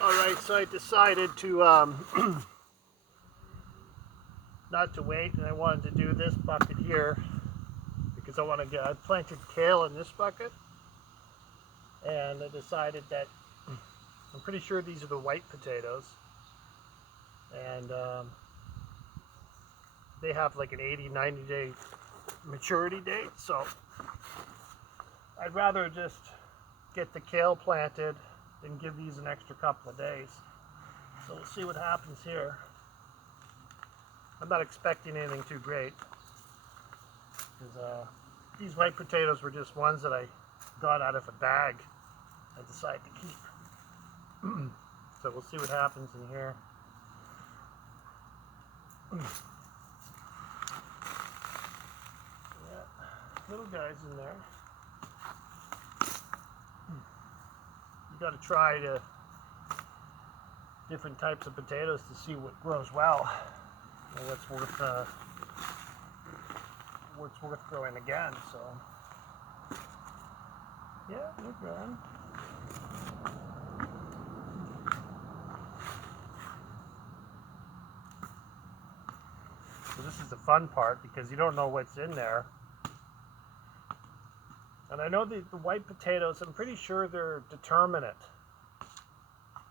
Alright, so I decided to not to wait, and I wanted to do this bucket here because I planted kale in this bucket, and I decided that I'm pretty sure these are the white potatoes, and they have like an 80-90 day maturity date, so I'd rather just get the kale planted and give these an extra couple of days. So we'll see what happens here. I'm not expecting anything too great, because these white potatoes were just ones that I got out of a bag I decided to keep. So we'll see what happens in here. Yeah, little guys in there. You got to try different types of potatoes to see what grows well, and what's worth growing again. So yeah, they're growing. So this is the fun part, because you don't know what's in there. And I know the white potatoes, I'm pretty sure they're determinate.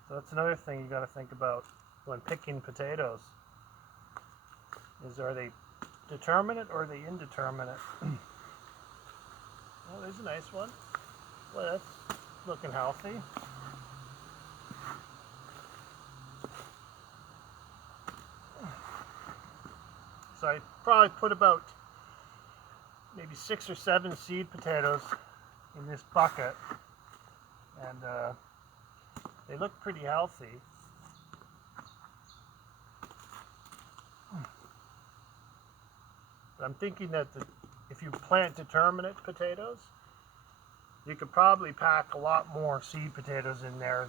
So that's another thing you got to think about when picking potatoes. Are they determinate or are they indeterminate? Oh, there's a nice one. Well, that's looking healthy. So I probably put about maybe 6 or 7 seed potatoes in this bucket, and they look pretty healthy. But I'm thinking that if you plant determinate potatoes, you could probably pack a lot more seed potatoes in there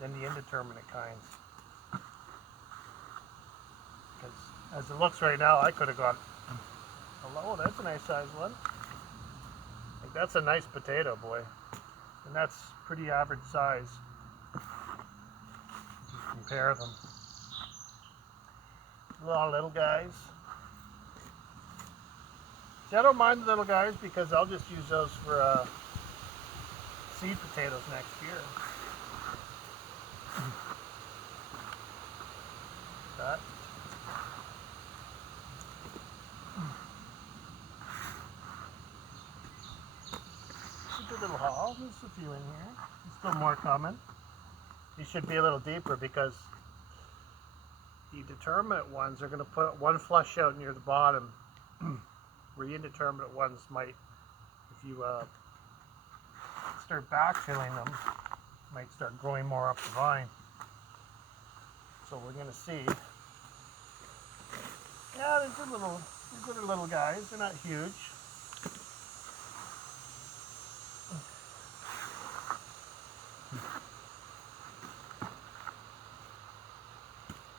than the indeterminate kinds. Because as it looks right now, I could have got oh, that's a nice sized one. Like, that's a nice potato, boy. And that's pretty average size. Just compare them. A lot of little guys. See, I don't mind the little guys because I'll just use those for seed potatoes next year. That. Good little haul. There's a few in here. There's still more coming. These should be a little deeper because the determinate ones are going to put one flush out near the bottom, where the indeterminate ones might, if you start backfilling them, might start growing more up the vine. So we're going to see. Yeah, they're good little guys. They're not huge.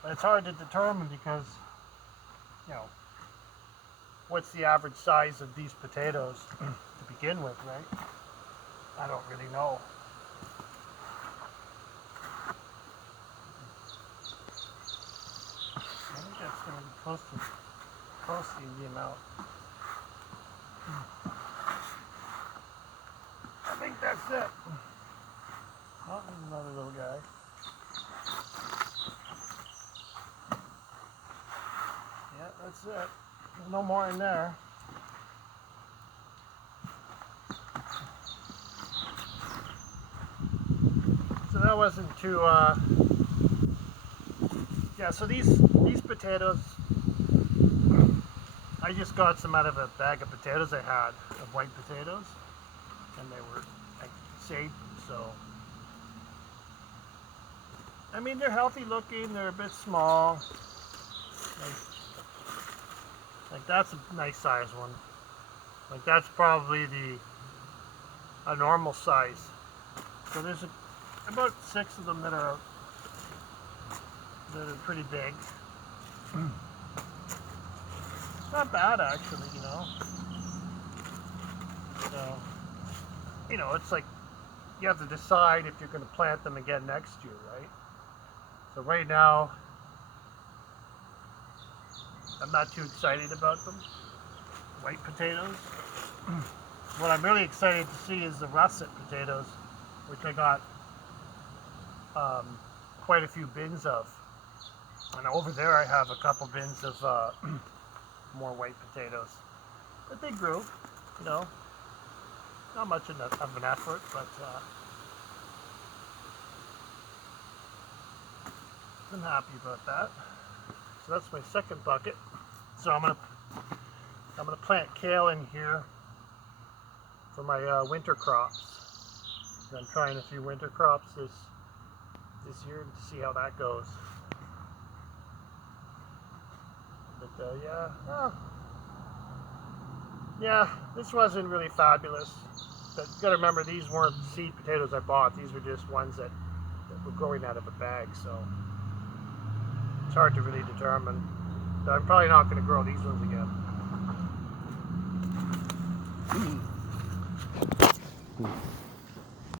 But it's hard to determine because, you know, what's the average size of these potatoes to begin with, right? I don't really know. I think that's going to be close to the amount. I think that's it. Oh, there's another little guy. Yeah, that's it. There's no more in there. So that wasn't too, yeah, so these potatoes, I just got some out of a bag of potatoes I had, of white potatoes, and they were like saved, so. I mean, they're healthy looking, they're a bit small. Like that's a nice size one. Like that's probably a normal size. So there's about 6 of them that are pretty big. It's not bad actually, you know. So you know, it's like you have to decide if you're going to plant them again next year, right? So right now, I'm not too excited about them. White potatoes. What I'm really excited to see is the russet potatoes, which I got quite a few bins of. And over there I have a couple bins of more white potatoes. But they grew, you know, not much of an effort, but I'm happy about that. So that's my second bucket. So I'm gonna plant kale in here for my winter crops. I'm trying a few winter crops this year to see how that goes. But yeah, this wasn't really fabulous. But you gotta remember, these weren't seed potatoes I bought. These were just ones that were growing out of a bag. So it's hard to really determine. But I'm probably not gonna grow these ones again.